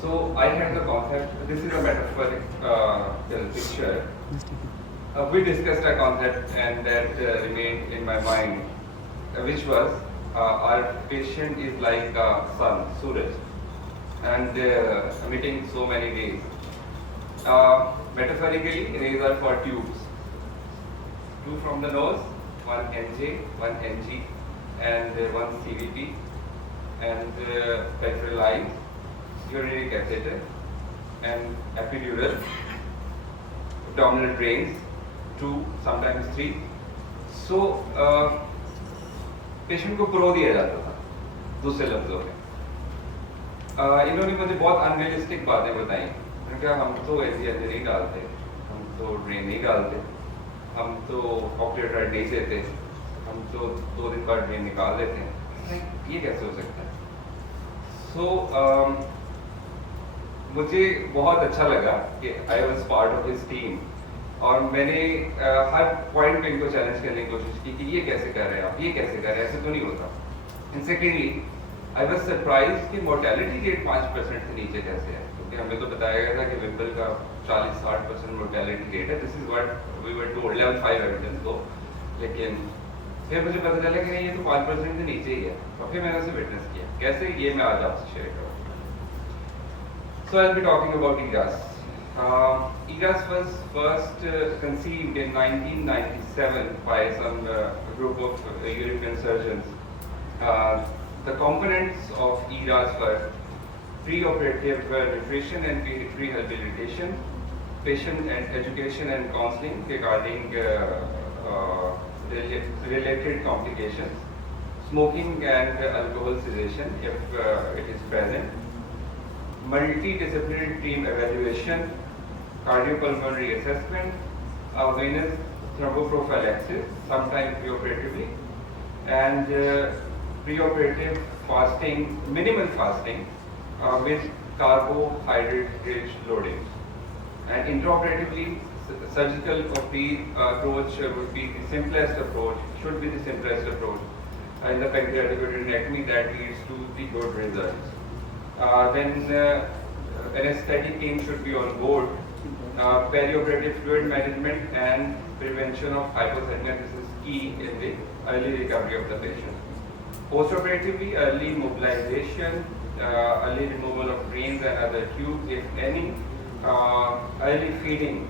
So I had the concept, this is a metaphoric picture. We discussed a concept and that remained in my mind, which was our patient is like the sun, Suraj, and emitting so many rays. Metaphorically, rays are for tubes. Two from the nose, one NJ, one NG, and one CVT, and peripheral lines, urinary catheter, and epidural, abdominal drains, 2, sometimes 3. So, patient को pro दिया जाता था दूसरे लफ्जों में. इन्होंने मुझे बहुत unrealistic बातें बताई. मैंने कहा हम तो एनजीएल नहीं डालते, हम तो ड्रेन नहीं डालते, हम तो ऑपरेटर नहीं देते, हम तो 2 दिन बाद ड्रेन निकाल देते हैं. ये कैसे हो सकता है? सो मुझे बहुत अच्छा लगा कि I was part of his team और मैंने हर पॉइंट पे इनको चैलेंज करने की कोशिश की कि ये कैसे कर रहे हैं आप, ये कैसे कर रहे हैं, ऐसे तो नहीं होता. And secondly I was surprise कि मोर्टेलिटी रेट 5% से नीचे कैसे है, क्योंकि हमें तो बताया गया था कि विम्पल का 40-60% मोर्टेलिटी रेट है. This is what we were told level 5 evidence को. लेकिन फिर मुझे पता चला कि नहीं, ये तो 5% से नीचे ही है. और फिर मैंने उसे विटनेस किया. कैसे, ये मैं आज आपसे शेयर करूँ. So I'll be talking about ERAS. ERAS was first conceived in 1997 by some group of European surgeons. The components of ERAS were pre-operative nutrition and rehabilitation, patient and education and counseling regarding related complications, smoking and alcohol cessation if it is present, multidisciplinary team evaluation, cardiopulmonary assessment, venous thromboprophylaxis, sometimes preoperatively, and preoperative fasting, minimal fasting with carbohydrate-rich loading. And intraoperatively, surgical approach would be the simplest approach, should be the simplest approach in the pancreatic urinectomy that leads to the good results. Then anesthetic team should be on board. Perioperative fluid management and prevention of hypothermia, this is key in the early recovery of the patient. Postoperatively, early mobilization, early removal of drains and other tubes if any, early feeding,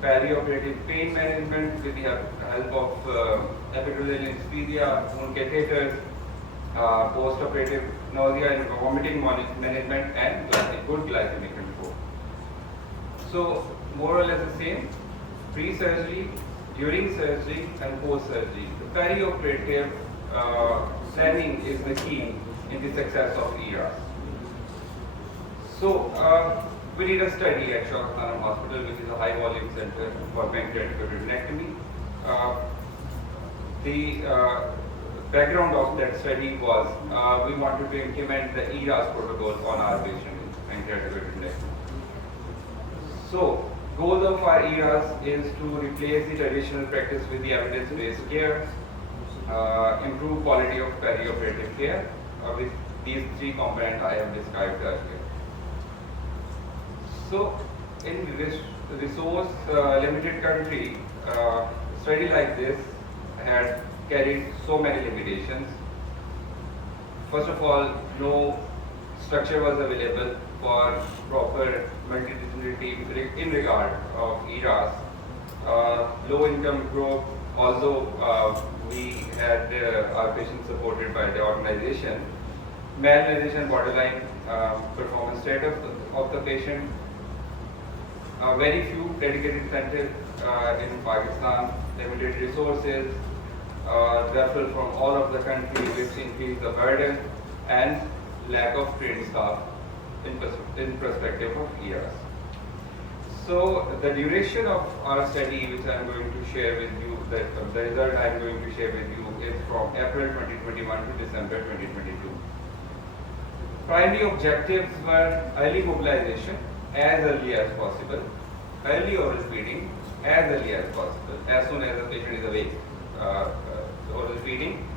perioperative pain management with the help of epidural anesthesia, wound catheters, post-operative nausea and vomiting management, and good glycemic control. So more or less the same, pre-surgery, during surgery and post-surgery. The perioperative planning is the key in the success of ERAS. So we did a study at Zulqarnain Hospital, which is a high volume center for pancreatic urinectomy. The background of that study was we wanted to implement the ERAS protocol on our patient in pancreatic urinectomy. So, goal of our ERAS is to replace the traditional practice with the evidence-based care, improve quality of perioperative care with these 3 components I have described earlier. So, in this resource limited country, study like this had carried so many limitations. First of all, no structure was available for proper multidisciplinary team in regard of ERAS. Low income group, although we had our patients supported by the organization, malnutrition, borderline performance status of the patient, very few dedicated centers in Pakistan, limited resources, referral from all of the country, which increased the burden, and lack of trained staff in perspective of ERAS. So the duration of our study, which I am going to share with you, the result I am going to share with you is from April 2021 to December 2022. Primary objectives were early mobilization as early as possible, early oral feeding as early as possible, as soon as the patient is awake. Oral feeding,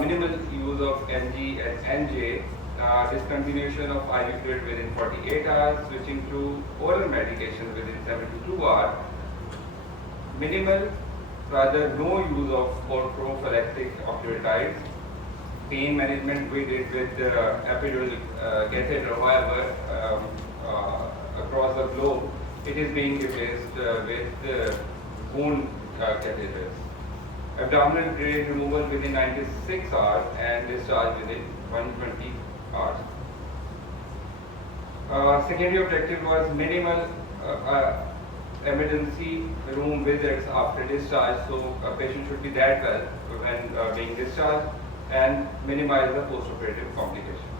minimal use of NG and NJ discontinuation of IV fluid within 48 hours, switching to oral medication within 72 hours, minimal, rather no use of prophylactic octreotides, pain management we did with epidural catheter. However, across the globe, it is being replaced with bone catheters. Abdominal drain removal within 96 hours and discharge within 120 hours. Secondary objective was minimal emergency room visits after discharge, so a patient should be that well when being discharged, and minimize the postoperative complication.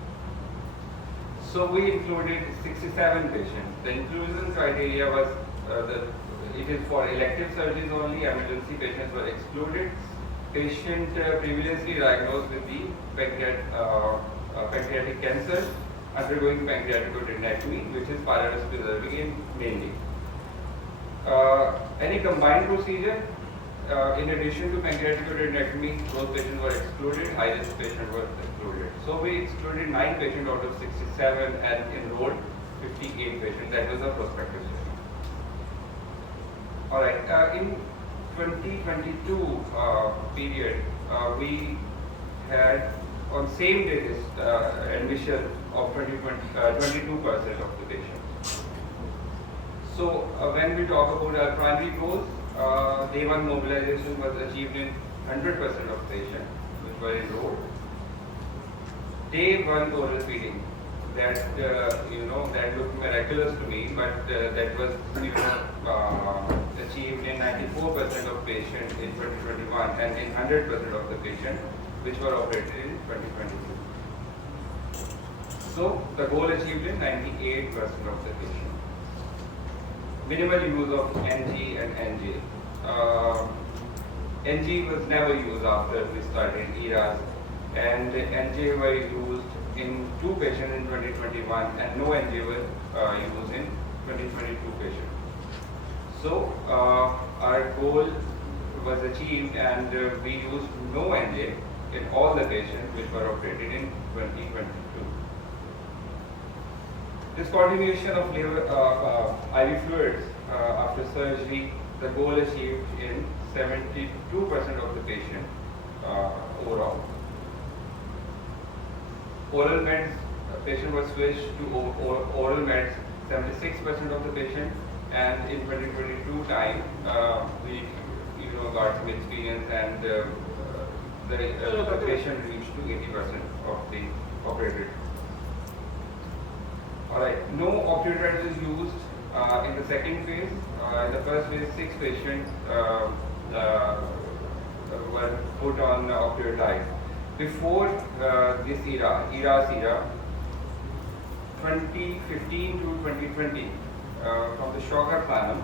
So we included 67 patients. The inclusion criteria was it is for elective surgeries only. Emergency patients were excluded. Patient previously diagnosed with the pancreatic cancer, undergoing pancreaticodenectomy, which is pylorus mainly. Any combined procedure, in addition to pancreaticodenectomy, those patients were excluded. High-risk patients were excluded. So we excluded 9 patients out of 67 and enrolled 58 patients. That was a prospective study. All right. In 2022 period, we had on same day this admission of 22% of the patients. So when we talk about our primary goals, day 1 mobilization was achieved in 100% of patients which were enrolled. Day 1 oral feeding, that that looked miraculous to me, but that was achieved in 94% of patients in 2021 and in 100% of the patients which were operated in 2022. So the goal achieved in 98% of the patients. Minimal use of NG and NJ. NG was never used after we started ERAS, and NJ were used in 2 patients in 2021 and no NJ were used in 2022 patients. So our goal was achieved, and we used no NJ in all the patients which were operated in 2022. Discontinuation of IV fluids after surgery, the goal achieved in 72% of the patients overall. Oral meds, patient was switched to oral meds, 76% of the patients, and in 2022 time, we got some experience, and the patient reached to 80% of the operated. Alright, no octreotide is used in the second phase. In the first phase, 6 patients were put on octreotide. Before this ERAS era, 2015 to 2020, from the shocker panel,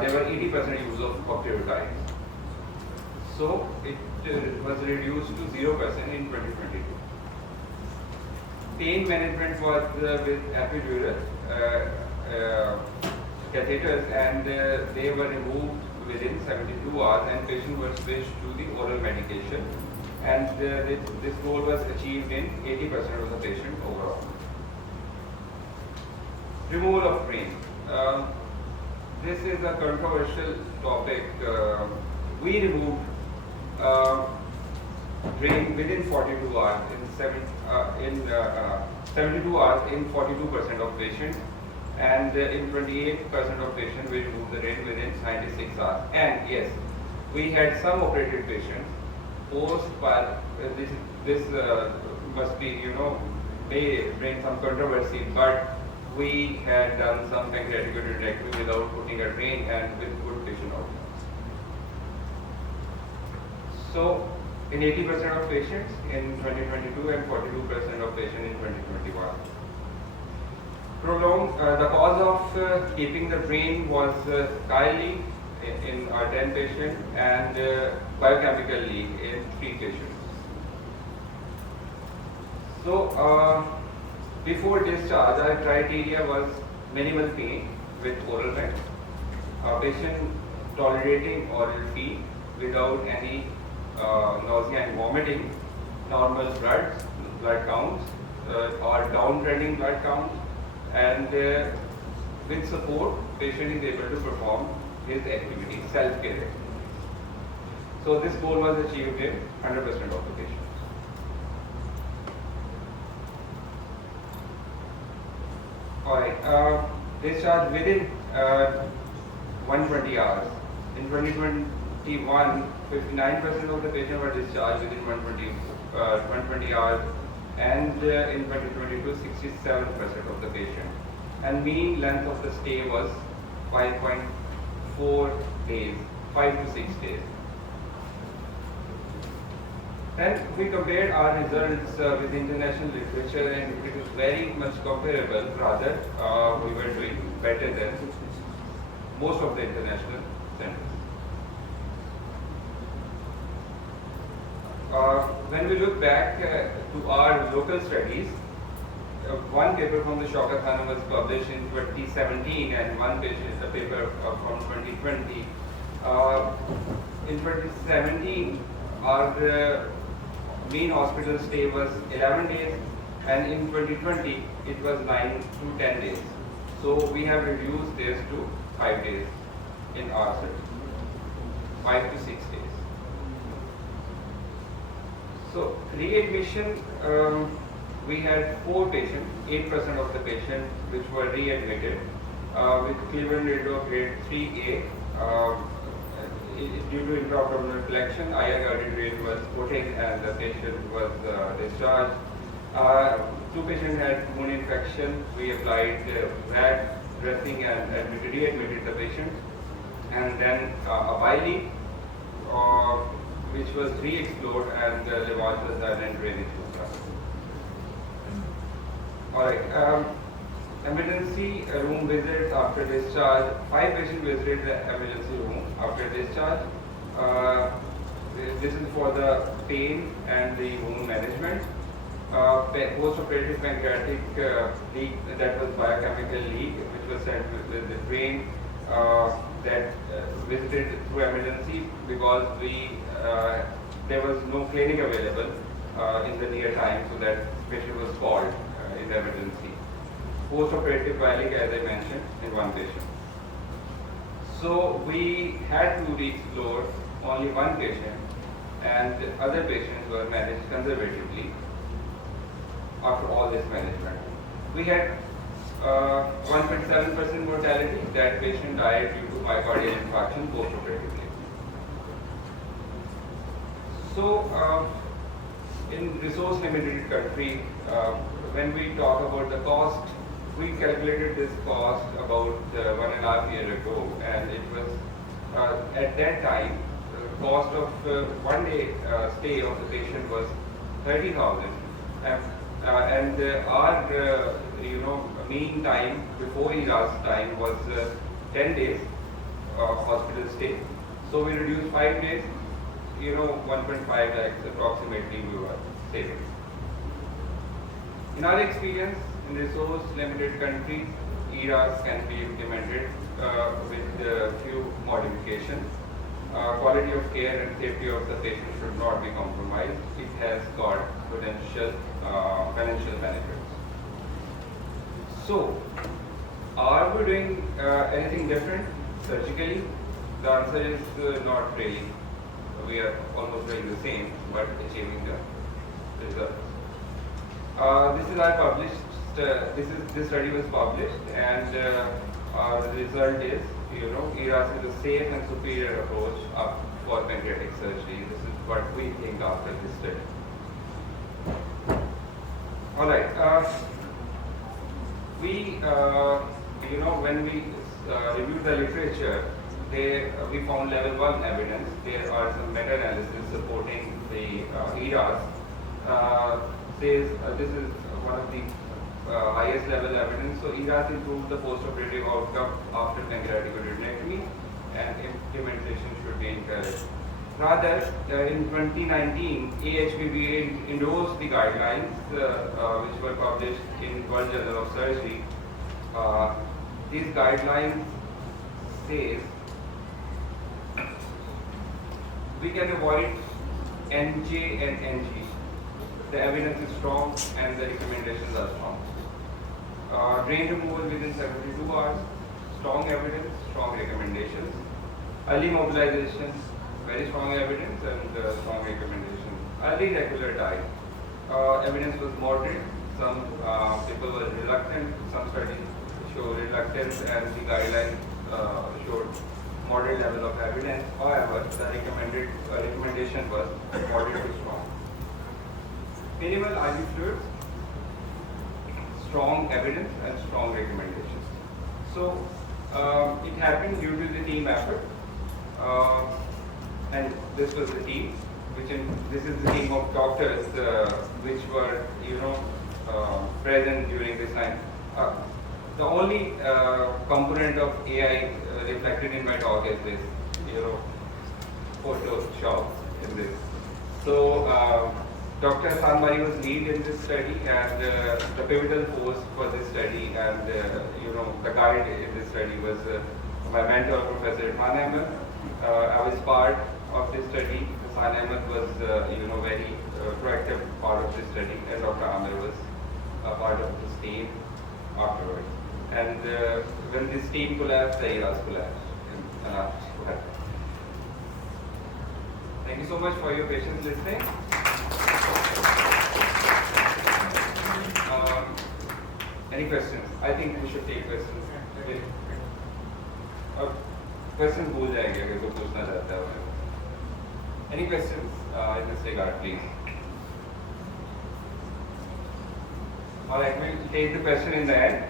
there were 80% use of octreotide. So it was reduced to 0% in 2022. Pain management was with epidural catheters, and they were removed within 72 hours, and patients were switched to the oral medication, and this goal was achieved in 80% of the patients overall. Removal of brain. This is a controversial topic. We removed brain within 42 hours in 72 hours in 42% of patients, and in 28% of patients we removed the brain within 96 hours. And yes, we had some operated patients this must be may bring some controversy, but we had done some pancreaticodenectomy without putting a drain and with good patient outcomes. So in 80% of patients in 2022 and 42% of patients in 2021. The cause of keeping the brain was chyle in our 10 patients and biochemical leak in 3 patients. So before discharge, our criteria was minimal pain with oral meds, patient tolerating oral feed without any nausea and vomiting, normal blood counts, or downtrending blood count, and with support, patient is able to perform his activity, self-care activities. So this goal was achieved in 100% of the patients. Alright, discharge within 120 hours. In 2021, 59% of the patients were discharged within 120 hours, and in 2022, 67% of the patients. And mean length of the stay was 5.4 days, 5 to 6 days. And we compared our results with international literature, and it was very much comparable. Rather, we were doing better than most of the international centers. When we look back to our local studies, one paper from the Zulqarnain was published in 2017, and one paper from 2020. In 2017, our mean hospital stay was 11 days, and in 2020 it was 9 to 10 days. So we have reduced this to 5 days in our study, 5 to 6 days. So readmission, we had 4 patients, 8% of the patients which were readmitted with Cleveland radio grade 3A. Due to intraabdominal flexion, IR guarded was put in and the patient was discharged. 2 patients had wound infection. We applied rag dressing and readmitted the patient. And then a bile which was re-explored, and the lavage was done and drainage was done. Alright, emergency room visits after discharge. 5 patients visited the emergency room after discharge. This is for the pain and the wound management. Postoperative pancreatic leak, that was biochemical leak, which was sent with the brain that visited through emergency because there was no clinic available in the near time, so that patient was called in the emergency. Postoperative bilic, as I mentioned, in 1 patient. So we had to re-explore only 1 patient, and other patients were managed conservatively after all this management. We had 1.7% mortality. That patient died due to myocardial infarction postoperatively. So in resource-limited country, when we talk about the cost, we calculated this cost about 1.5 years ago, and it was at that time the cost of 1 day stay of the patient was 30,000, and our mean time before ERAS time was 10 days hospital stay. So we reduced 5 days. 1.5 lakhs approximately we were saving. In our experience, in resource-limited countries, ERAS can be implemented with a few modifications. Quality of care and safety of the patient should not be compromised. It has got potential financial benefits. So, are we doing anything different surgically? The answer is not really. We are almost doing the same, but achieving the results. This is our published. This study was published, and our result is, ERAS is a safe and superior approach for pancreatic surgery. This is what we think after this study. All right. When we reviewed the literature, we found level 1 evidence. There are some meta-analysis supporting the ERAS. This is one of the highest level evidence. So ERAS improves the post-operative outcome after pancreatic duodenectomy, and implementation should be encouraged. Rather, in 2019, AHPBA endorsed the guidelines which were published in World Journal of Surgery. These guidelines says we can avoid NJ and NG. the evidence is strong and the recommendations are strong. Drain removal within 72 hours, strong evidence, strong recommendations. Early mobilization, very strong evidence and strong recommendations. Early regular diet, evidence was moderate. Some people were reluctant. Some studies show reluctance, and the guidelines showed moderate level of evidence. However, the recommendation was moderate to strong. Minimal IV fluids, strong evidence and strong recommendations. So it happened due to the team effort, and this was the team. This is the team of doctors which were present during this time. The only component of AI reflected in my talk is this, Photoshop in this. So Dr. Sanmari was lead in this study, and the pivotal force for this study, and the guide in this study was my mentor, Professor Irfan Ahmed. I was part of this study. Irfan Ahmed was, very proactive part of this study, and Dr. Amir was a part of this team afterwards. And when this team collapsed, the ERAS collapsed. Thank you so much for your patience listening. Any questions? I think we should take questions. Questions भूल जाएंगे अगर कोई पूछना चाहता है. Any questions in this regard, please? All right, we'll take the question in the end.